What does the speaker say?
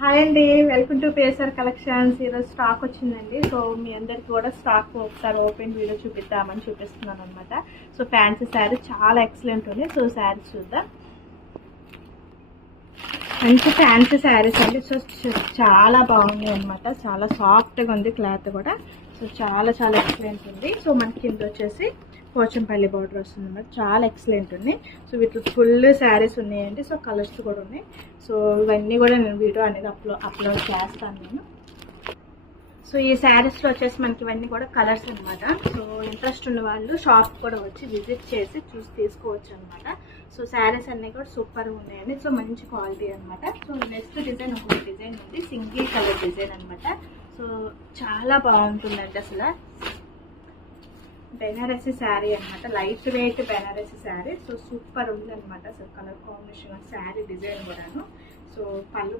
Hi అండి, welcome to pacer collections. ఈరోజు stock వచ్చిందండి. సో మీ అందరికి కూడా స్టాక్ ఒకసారి ఓపెన్ వీడియో చూపిద్దామని చూపిస్తున్నాను అనమాట. సో ఫ్యాన్సీ శారీ చాలా ఎక్సలెంట్ ఉంది. సో శారీస్ చూద్దాం. మంచి ఫ్యాన్సీ శారీస్ అండి. సో చాలా బాగుంది అనమాట. చాలా సాఫ్ట్గా ఉంది క్లాత్ కూడా. సో చాలా చాలా ఎక్సలెంట్ ఉంది. సో మనకి కింద వచ్చేసి పోచంపల్లి బార్డర్ వస్తుంది అనమాట. చాలా ఎక్సలెంట్ ఉంది. సో వీటిలో ఫుల్ శారీస్ ఉన్నాయండి. సో కలర్స్ కూడా ఉన్నాయి. సో ఇవన్నీ కూడా నేను వీడియో అనేది అప్లోడ్ చేస్తాను నేను. సో ఈ శారీస్లో వచ్చేసి మనకి ఇవన్నీ కూడా కలర్స్ అనమాట. సో ఇంట్రెస్ట్ ఉన్న వాళ్ళు షాప్ కూడా వచ్చి విజిట్ చేసి చూసి తీసుకోవచ్చు అనమాట. సో శారీస్ అన్నీ కూడా సూపర్గా ఉన్నాయండి. సో మంచి క్వాలిటీ అనమాట. సో నెక్స్ట్ డిజైన్ ఒక డిజైన్ ఉంది, సింగిల్ కలర్ డిజైన్ అనమాట. సో చాలా బాగుంటుందండి. అసలు బెనారసీ శారీ అనమాట, light weight Banarasi sari. So super ఉంది అనమాట. అసలు కలర్ కాంబినేషన్ శారీ డిజైన్ కూడాను. సో పళ్ళు